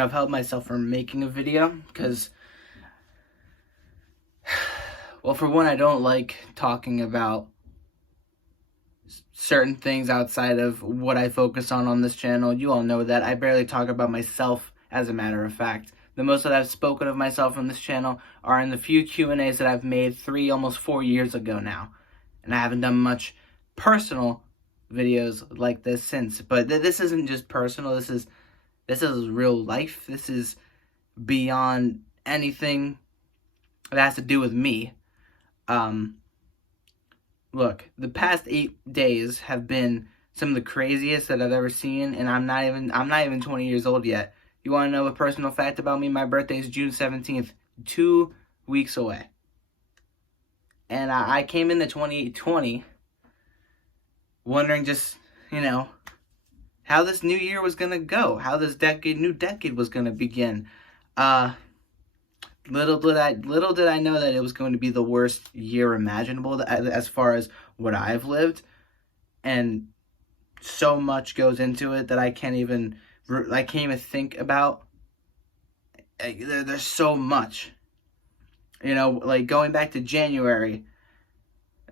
I've held myself from making a video because, well, for one, I don't like talking about certain things outside of what I focus on this channel. You all know that. I barely talk about myself, as a matter of fact. The most that I've spoken of myself on this channel are in the few Q&As that I've made almost 4 years ago now. And I haven't done much personal videos like this since. But this isn't just personal. This is real life. This is beyond anything that has to do with me. Look, the past 8 days have been some of the craziest that I've ever seen, and I'm not even 20 years old yet. You want to know a personal fact about me? My birthday is June 17th, 2 weeks away. And I came into 2020 wondering just, how this new year was going to go, how this new decade was going to begin. Little did I know that it was going to be the worst year imaginable as far as what I've lived, and so much goes into it that I can't even think about. There's so much, like going back to January.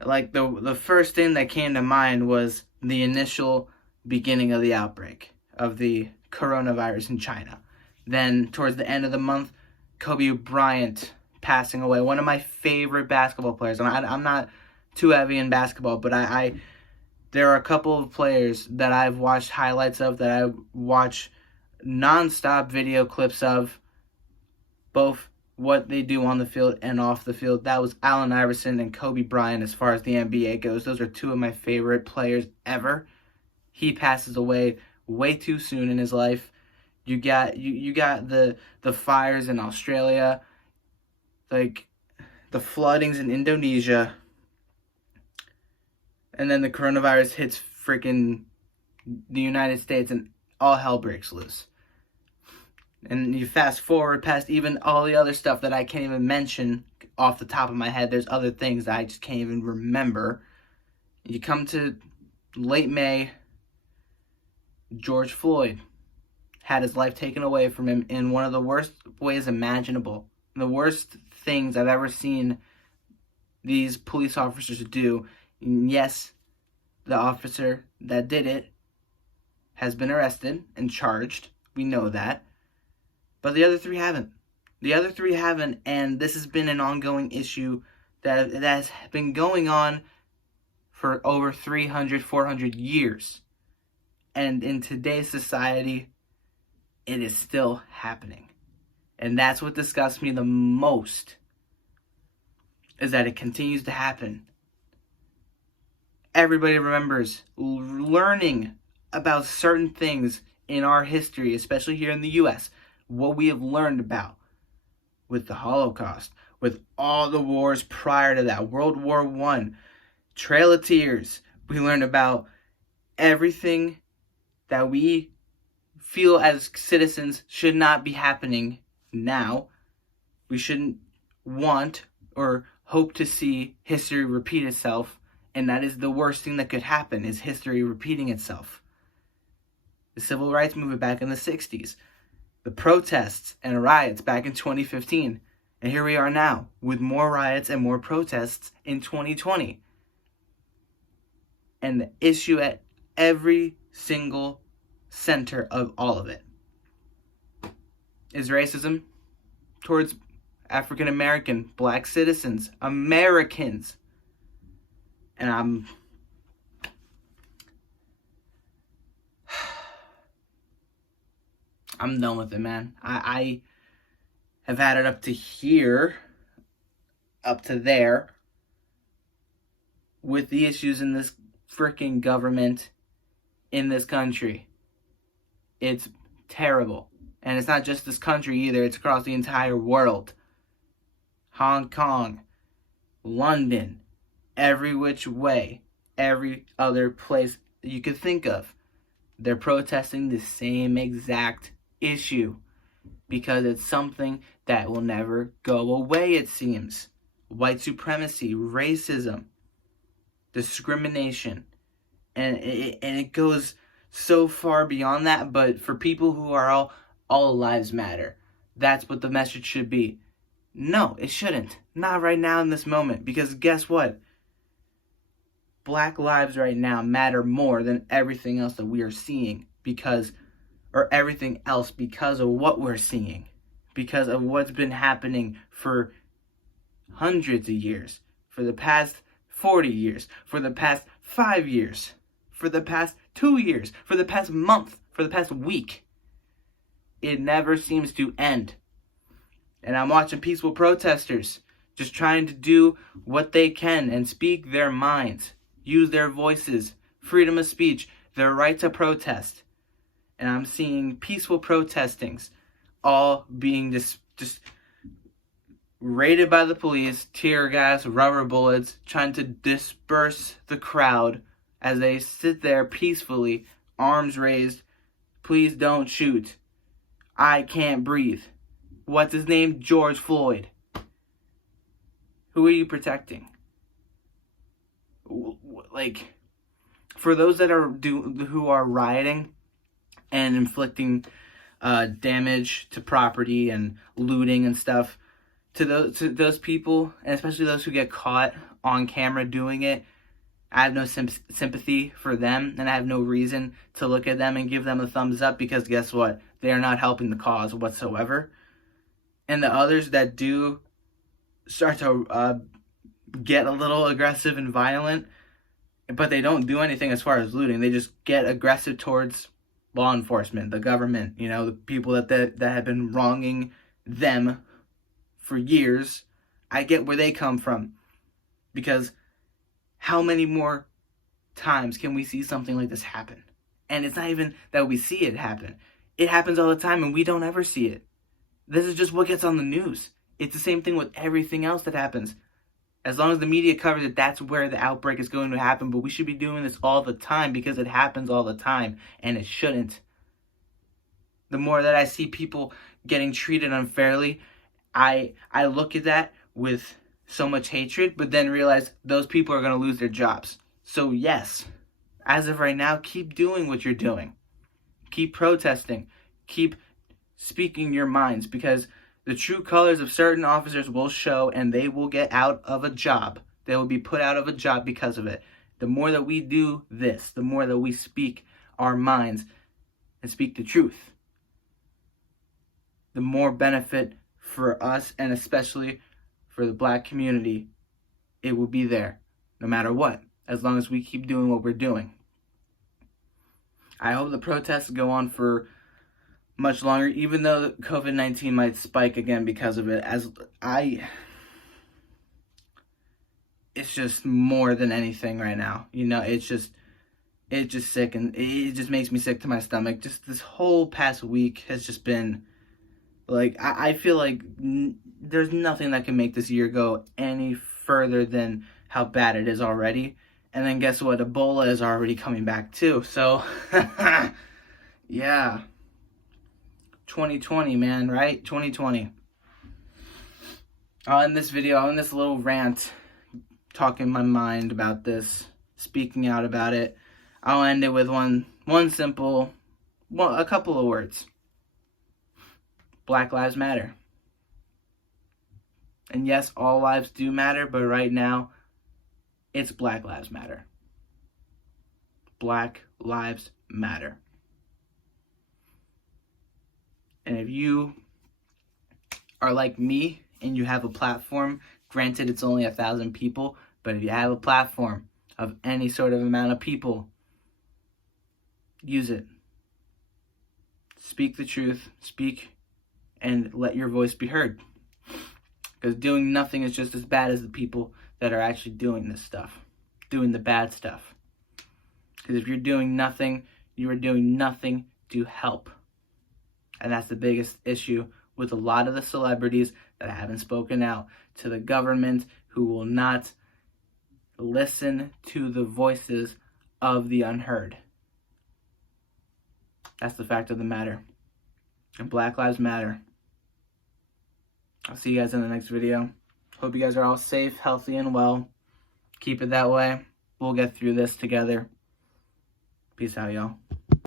Like the first thing that came to mind was the initial beginning of the outbreak of the coronavirus in China. Then towards the end of the month, Kobe Bryant passing away, one of my favorite basketball players. And I'm not too heavy in basketball, but there are a couple of players that I've watched highlights of, that I watch non-stop video clips of, both what they do on the field and off the field. That was Allen Iverson and Kobe Bryant as far as the NBA goes. Those are two of my favorite players ever. He passes away way too soon in his life. You got the fires in Australia, like the floodings in Indonesia, and then the coronavirus hits freaking the United States and all hell breaks loose. And you fast forward past even all the other stuff that I can't even mention off the top of my head. There's other things that I just can't even remember. You come to late May, George Floyd had his life taken away from him in one of the worst ways imaginable. The worst things I've ever seen these police officers do. And yes, the officer that did it has been arrested and charged. We know that. But the other three haven't. And this has been an ongoing issue that has been going on for over 300, 400 years. And in today's society, it is still happening. And that's what disgusts me the most, is that it continues to happen. Everybody remembers learning about certain things in our history, especially here in the U.S., what we have learned about with the Holocaust, with all the wars prior to that, World War I, Trail of Tears. We learned about everything that we feel as citizens should not be happening now. We shouldn't want or hope to see history repeat itself, and that is the worst thing that could happen, is history repeating itself. The civil rights movement back in the 60s, the protests and riots back in 2015, and here we are now with more riots and more protests in 2020. And the issue at every single center of all of it is racism towards African American, black citizens, Americans. And I'm done with it, man. I have had it up to here, up to there, with the issues in this freaking government in this country. It's terrible. And it's not just this country either. It's across the entire world. Hong Kong, London, every which way, every other place that you could think of. They're protesting the same exact issue because it's something that will never go away, it seems. White supremacy, racism, discrimination, and it goes so far beyond that. But for people who are all all lives matter. That's what the message should be. No, it shouldn't. Not right now in this moment. Because guess what? Black lives right now matter more than everything else that we are seeing or everything else because of what we're seeing. Because of what's been happening for hundreds of years. For the past 40 years. For the past 5 years. For the past 2 years. For the past month. For the past week. It never seems to end. And I'm watching peaceful protesters just trying to do what they can and speak their minds, use their voices, freedom of speech, their right to protest. And I'm seeing peaceful protestings all being just raided by the police, tear gas, rubber bullets, trying to disperse the crowd as they sit there peacefully, arms raised. Please don't shoot. I can't breathe. What's his name? George Floyd. Who are you protecting? Like, for those that who are rioting and inflicting damage to property and looting and stuff, to those people, and especially those who get caught on camera doing it, I have no sympathy for them, and I have no reason to look at them and give them a thumbs up, because guess what? They are not helping the cause whatsoever. And the others that do start to get a little aggressive and violent, but they don't do anything as far as looting. They just get aggressive towards law enforcement, the government, the people that have been wronging them for years. I get where they come from, because how many more times can we see something like this happen? And it's not even that we see it happen. It happens all the time and we don't ever see it. This is just what gets on the news. It's the same thing with everything else that happens. As long as the media covers it, that's where the outbreak is going to happen. But we should be doing this all the time, because it happens all the time, and it shouldn't. The more that I see people getting treated unfairly, I look at that with so much hatred, but then realize those people are going to lose their jobs. So yes, as of right now, keep doing what you're doing. Keep protesting. Keep speaking your minds, because the true colors of certain officers will show, and they will get out of a job. They will be put out of a job because of it. The more that we do this, the more that we speak our minds and speak the truth, the more benefit for us, and especially for the black community, it will be there, no matter what, as long as we keep doing what we're doing. I hope the protests go on for much longer, even though COVID-19 might spike again because of it. It's just more than anything right now. It's just sick, and it just makes me sick to my stomach. Just this whole past week has just been like, I feel like there's nothing that can make this year go any further than how bad it is already. And then guess what? Ebola is already coming back too. So, yeah. 2020, man, right? 2020. I'll end this video, I'll end this little rant, talking my mind about this, speaking out about it. I'll end it with one simple, a couple of words. Black lives matter. And yes, all lives do matter, but right now, it's Black Lives Matter. Black lives matter. And if you are like me and you have a platform, granted it's only 1,000 people, but if you have a platform of any sort of amount of people, use it. Speak the truth, speak, and let your voice be heard. Because doing nothing is just as bad as the people that are actually doing this stuff, doing the bad stuff. Because if you're doing nothing, you are doing nothing to help. And that's the biggest issue with a lot of the celebrities that haven't spoken out to the government, who will not listen to the voices of the unheard. That's the fact of the matter. And Black Lives Matter. I'll see you guys in the next video. Hope you guys are all safe, healthy, and well. Keep it that way. We'll get through this together. Peace out, y'all.